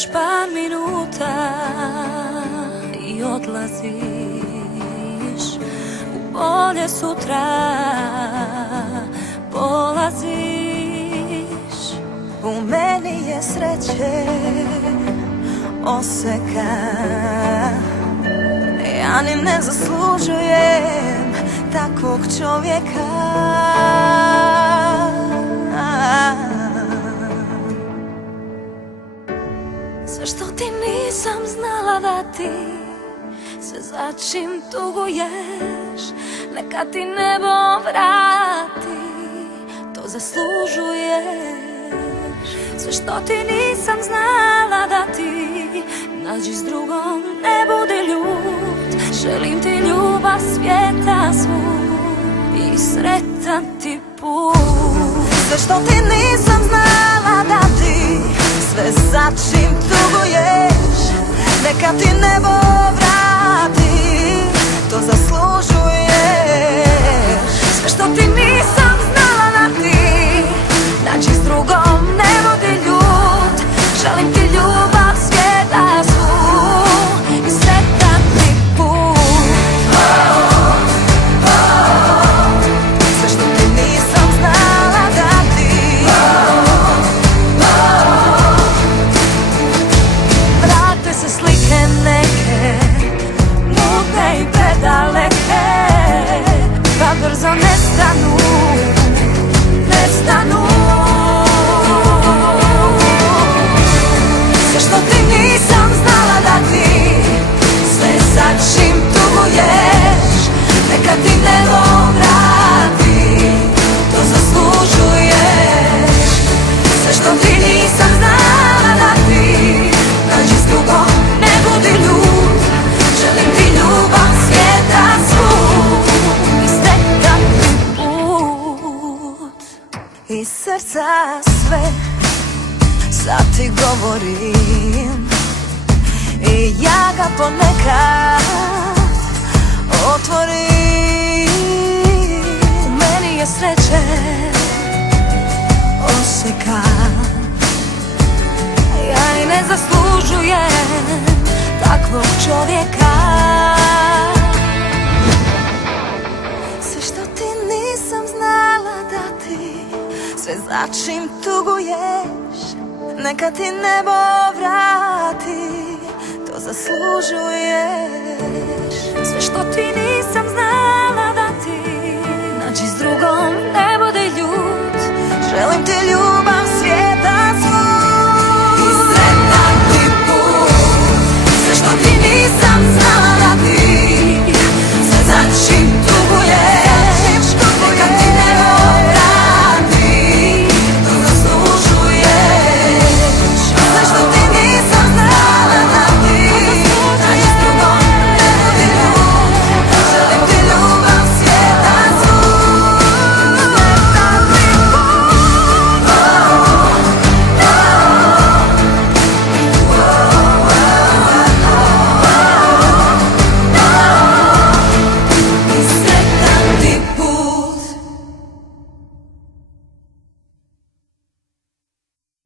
još par minuta i odlaziš u bolje sutra, polaziš. U meni je sreće oseka, ja ni ne zaslužujem takvog čovjeka. Sve što ti nisam znala da ti, sve za čim tuguješ, neka ti nebo vrati, to zaslužuješ. Sve što ti nisam znala da ti, nađi s drugom, ne budi ljut. Želim ti ljubav svijeta svu i sretan ti put. Sve što ti nisam znala da ti, sve za čim tuguješ, neka ti nebo vrati, to zaslužuješ. Sve što ti nisam znala da ti, nađi s drugom, ne budi ljut. Želim ti ljubav svijeta svu i sretan ti put. Sve što ti nisam znala da ti, vrate se slike neke, mutne i predaleke, pa brzo nestanu, nestanu. sve što ti nisam znala da ti, sve za čim tuguješ, neka ti nebo vrati, to zaslužuješ. Sve što ti nisam znala da ti, nađi s drugom, ne budi ljut. Želim ti ljubav svijeta svu I sretan ti put. iz srca sve sad ti govorim, i ja ga ponekad otvorim. U meni je sreće Oseka, ja i ne zaslužujem takvog čovjeka. sve što ti nisam znala da ti, sve za čim tuguješ, neka ti nebo vrati, to zaslužuješ. Sve što ti nisam znala